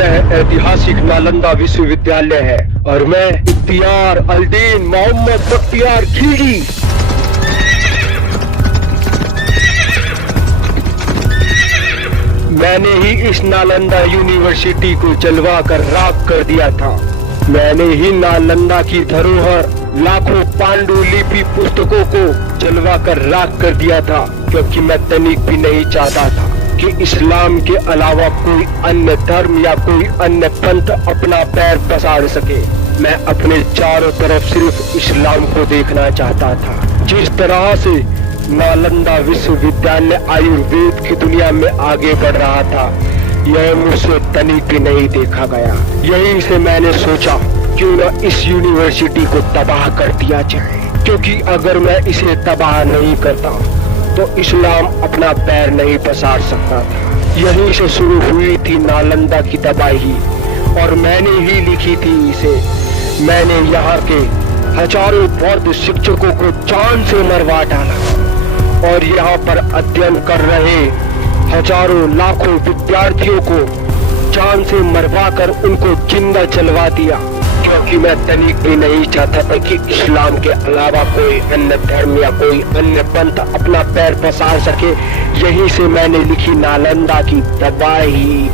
यह ऐतिहासिक नालंदा विश्वविद्यालय है और मैं इख्तियार अल-दीन मोहम्मद बख्तियार खिलजी मैंने ही इस नालंदा यूनिवर्सिटी को जलवा कर राख कर दिया था। मैंने ही नालंदा की धरोहर लाखों पांडुलिपि पुस्तकों को जलवा कर राख कर दिया था, क्योंकि मैं तनिक भी नहीं चाहता था कि इस्लाम के अलावा कोई अन्य धर्म या कोई अन्य पंथ अपना पैर पसार सके। मैं अपने चारों तरफ सिर्फ इस्लाम को देखना चाहता था। जिस तरह से नालंदा विश्वविद्यालय आयुर्वेद की दुनिया में आगे बढ़ रहा था, यह मुझसे तनिक भी नहीं देखा गया। यहीं से मैंने सोचा क्यों न इस यूनिवर्सिटी को तबाह कर दिया जाए, क्योंकि अगर मैं इसे तबाह नहीं करता तो इस्लाम अपना पैर नहीं पसार सकता था। यहीं से शुरू हुई थी नालंदा की तबाही और मैंने ही लिखी थी इसे। मैंने यहाँ के हजारों बौद्ध शिक्षकों को जान से मरवा डाला और यहाँ पर अध्ययन कर रहे हजारों लाखों विद्यार्थियों को जान से मरवा कर उनको जिंदा जलवा दिया, क्योंकि मैं तनिक भी नहीं चाहता था कि इस्लाम के अलावा कोई अन्य धर्म या कोई अन्य पंथ अपना पैर पसार सके। यहीं से मैंने लिखी नालंदा की तबाही।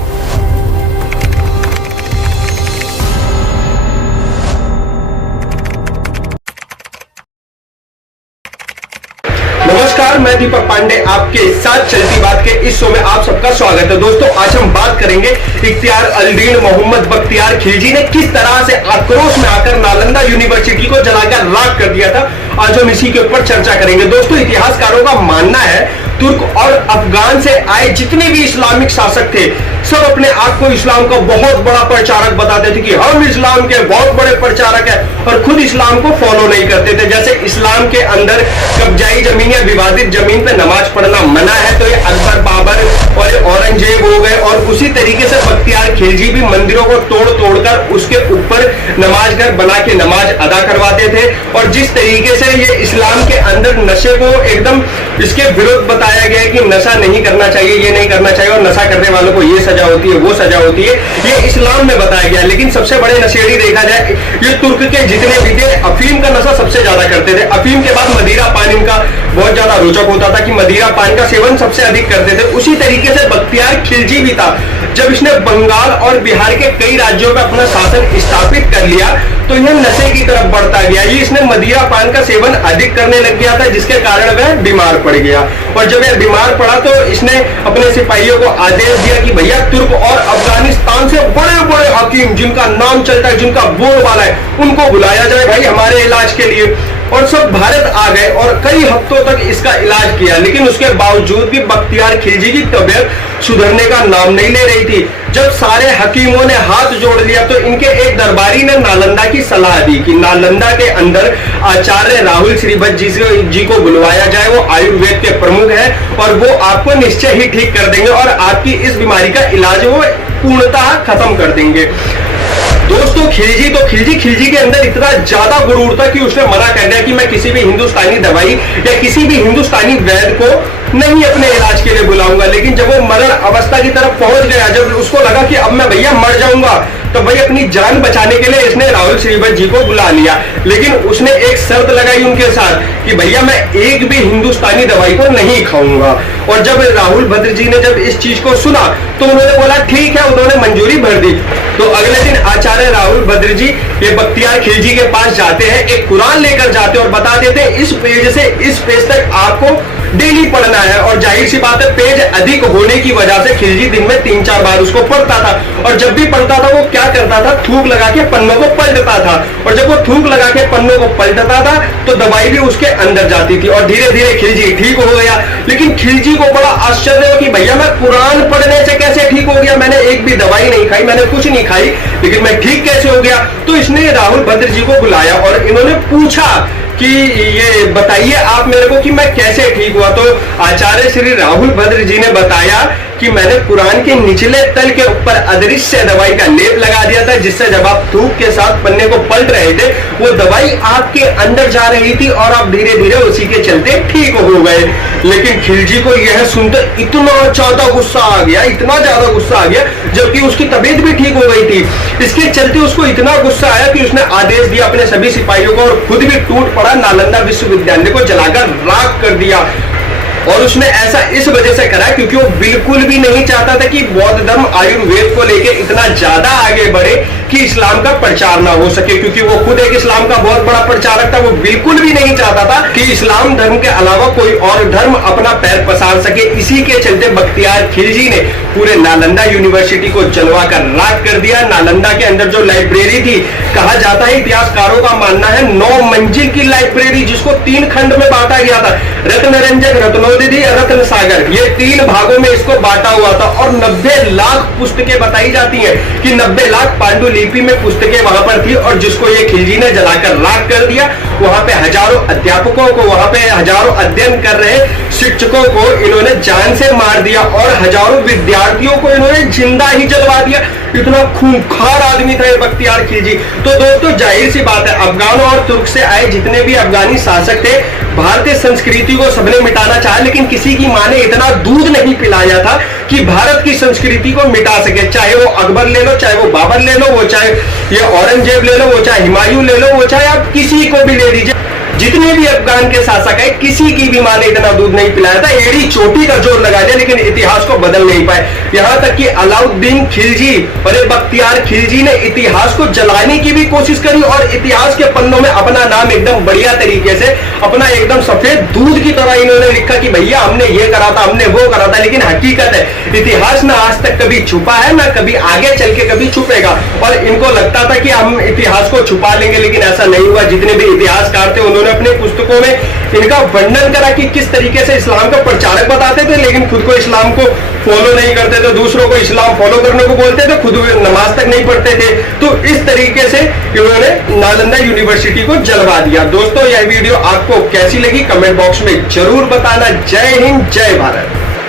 नमस्कार, मैं दीपक पांडे आपके साथ चलती बात के इस शो में आप सबका स्वागत है। दोस्तों, आज हम बात करेंगे इख्तियार अल-दीन मोहम्मद बख्तियार खिलजी ने किस तरह से आक्रोश में आकर नालंदा यूनिवर्सिटी को जलाकर राख कर दिया था। आज हम इसी के ऊपर चर्चा करेंगे। दोस्तों, इतिहासकारों का मानना है तुर्क और अफगान से आए जितने भी इस्लामिक शासक थे, सब अपने आप को इस्लाम का बहुत बड़ा प्रचारक बताते थे कि हम इस्लाम के बहुत बड़े प्रचारक हैं, और खुद इस्लाम को फॉलो नहीं करते थे। जैसे इस्लाम के अंदर कब्जाई जमीन या विवादित जमीन पे नमाज पढ़ना मना है, तो ये अकबर, बाबर और औरंगजेब हो गए। और उसी तरीके से बख्तियार खिलजी भी मंदिरों को तोड़ तोड़कर उसके ऊपर नमाज घर बना के नमाज अदा करवाते थे। और जिस तरीके से ये इस्लाम के अंदर नशे को एकदम इसके विरुद्ध बताया गया कि नशा नहीं करना चाहिए, ये नहीं करना चाहिए, और नशा करने वालों को ये सजा होती है, वो सजा होती है, ये इस्लाम में बताया गया। लेकिन सबसे बड़े नशेड़ी देखा जाए, ये तुर्क के जितने भी थे, अफीम का नशा सबसे ज्यादा करते थे। अफीम के बाद मदिरा पान इनका बहुत ज्यादा रोचक होता था कि मदिरा पान का सेवन सबसे अधिक करते थे। उसी तरीके से बख्तियार खिलजी भी था। जब इसने बंगाल और बिहार के कई राज्यों में अपना शासन स्थापित कर लिया, तो यह नशे की तरफ बढ़ता गया। ये इसने मदिरा पान का सेवन अधिक करने लग गया था, जिसके कारण वह बीमार पड़ गया। और जब यह बीमार पड़ा तो इसने अपने सिपाहियों को आदेश दिया कि भैया, तुर्क और अफगानिस्तान से बड़े बड़े हकीम जिनका नाम चलता है, जिनका बोलबाला है, उनको बुलाया जाए भाई हमारे इलाज के लिए। और सब भारत आ गए और कई हफ्तों तक इसका इलाज किया, लेकिन उसके बावजूद भी बख्तियार खिलजी की तबीयत सुधरने का नाम नहीं ले रही थी। जब सारे हकीमों ने हाथ जोड़ लिया, तो इनके एक दरबारी ने नालंदा की सलाह दी कि नालंदा के अंदर आचार्य राहुल श्रीवत्स जी को बुलवाया जाए। वो आयुर्वेद के प्रमुख है और वो आपको निश्चय ही ठीक कर देंगे और आपकी इस बीमारी का इलाज वो पूर्णतः खत्म कर देंगे। दोस्तों, खिलजी के अंदर इतना ज्यादा गुरूर था कि उसने मना कर दिया कि मैं किसी भी हिंदुस्तानी दवाई या किसी भी हिंदुस्तानी वैद्य को नहीं अपने इलाज के लिए बुलाऊंगा। लेकिन जब वो मरण अवस्था की तरफ पहुंच गया, जब उसको लगा कि अब मैं भैया मर जाऊंगा, तो भाई अपनी जान बचाने के लिए इसने राहुल श्रीवत्स जी को बुला लिया। लेकिन उसने एक शर्त लगाई उनके साथ कि भैया मैं एक भी हिंदुस्तानी दवाई को नहीं खाऊंगा। और जब राहुल भद्र जी ने जब इस चीज को सुना, तो उन्होंने बोला ठीक है, उन्होंने मंजूरी भर दी। तो अगले दिन आचार्य राहुल भद्र जी ये बख्तियार खिलजी के पास जाते हैं, एक कुरान लेकर जाते हैं और बता देते हैं इस पेज से इस पेज तक आपको डेली पढ़ना है। और जाहिर सी बात है, पेज अधिक होने की वजह से खिलजी दिन में 3-4 बार उसको पढ़ता था। और जब भी पढ़ता था, वो क्या करता था, थूक लगा के पन्नों को पलटता था। और जब वो थूक लगा के पन्नों को पलटता था, तो दवाई भी उसके अंदर जाती थी और धीरे धीरे खिलजी ठीक हो गया। लेकिन खिलजी को बड़ा आश्चर्य हो कि भैया मैं कुरान पढ़ने से कैसे ठीक हो गया, मैंने एक भी दवाई नहीं खाई, मैंने कुछ नहीं खाई, लेकिन मैं ठीक कैसे हो गया। तो इसने राहुल भद्र जी को बुलाया और इन्होंने पूछा कि ये बताइए आप मेरे को कि मैं कैसे ठीक हुआ। तो आचार्य श्री राहुल भद्र जी ने बताया कि मैंने कुरान के निचले तल के ऊपर अदृश्य दवाई का लेप लगा दिया था, जिससे जब आप थूक के साथ पन्ने को पलट रहे थे वो दवाई आपके अंदर जा रही थी और आप धीरे धीरे उसी के चलते ठीक हो गए। लेकिन खिलजी को यह सुनकर इतना ज्यादा गुस्सा आ गया, इतना ज्यादा गुस्सा आ गया, जबकि उसकी तबीयत भी ठीक हो गई थी। इसके चलते उसको इतना गुस्सा आया कि उसने आदेश दिया अपने सभी सिपाहियों को और खुद भी टूट पड़ा, नालंदा विश्वविद्यालय को जलाकर राख कर दिया। और उसने ऐसा इस वजह से करा क्योंकि वो बिल्कुल भी नहीं चाहता था कि बौद्ध धर्म आयुर्वेद को लेके इतना ज्यादा आगे बढ़े कि इस्लाम का प्रचार ना हो सके, क्योंकि वो खुद एक इस्लाम का बहुत बड़ा प्रचारक था। वो बिल्कुल भी नहीं चाहता था कि इस्लाम धर्म के अलावा कोई और धर्म अपना पैर पसार सके। इसी के चलते बख्तियार खिलजी ने पूरे नालंदा यूनिवर्सिटी को जलवा कर राख कर दिया। नालंदा के अंदर जो लाइब्रेरी थी, कहा जाता है, इतिहासकारों का मानना है 9 मंजिल की लाइब्रेरी, जिसको 3 खंड में बांटा गया था, रत्नरंजक, रत्नोदधि, रत्न सागर, ये 3 भागों में इसको बांटा हुआ था। और 90 लाख पुस्तकें बताई जाती हैं कि 90 लाख पांडुलिपि में पुस्तकें वहां पर थी, और जिसको ये खिलजी ने जलाकर राख कर दिया। वहां पे हजारों अध्यापकों को, वहां पे हजारों अध्ययन कर रहे शिक्षकों को इन्होंने जान से मार दिया और हजारों विद्यार्थियों को इन्होंने जिंदा ही जलवा दिया। इतना खूंखार आदमी था ये बख्तियार खिलजी। तो दोस्तों जाहिर सी बात है, अफगानों और तुर्क से आए जितने भी अफगानी शासक थे, भारतीय संस्कृति को सबने मिटाना चाहा, लेकिन किसी की मां ने इतना दूध नहीं पिलाया था कि भारत की संस्कृति को मिटा सके। चाहे वो अकबर ले लो, चाहे वो बाबर ले लो, वो चाहे ये औरंगजेब ले लो, वो चाहे हुमायूं ले लो, वो चाहे आप किसी को भी ले लीजिए, जितने भी अफगान के शासक है, किसी की भी मां ने इतना दूध नहीं पिलाया था। एड़ी चोटी का जोर लगा दिया, लेकिन इतिहास को बदल नहीं पाए। यहां तक कि अलाउद्दीन खिलजी और बख्तियार खिलजी ने इतिहास को जलाने की भी कोशिश करी और इतिहास के पन्नों में अपना नाम एकदम बढ़िया तरीके से, अपना एकदम सफेद दूध की तरह इन्होंने लिखा कि भैया हमने ये करा था, हमने वो करा था। लेकिन हकीकत है, इतिहास ना आज तक कभी छुपा है, ना कभी आगे चल के कभी छुपेगा। और इनको लगता था कि हम इतिहास को छुपा लेंगे, लेकिन ऐसा नहीं हुआ। जितने भी इतिहासकार थे उन्होंने अपने पुस्तकों में इनका वर्णन करा कि किस तरीके से इस्लाम का प्रचारक बताते थे, लेकिन खुद को इस्लाम को फॉलो नहीं करते थे, दूसरों को इस्लाम फॉलो करने को बोलते थे, खुद नमाज तक नहीं पढ़ते थे। तो इस तरीके से इन्होंने नालंदा यूनिवर्सिटी को जलवा दिया। दोस्तों यह वीडियो आपको कैसी लगी कमेंट बॉक्स में जरूर बताना। जय हिंद, जय भारत।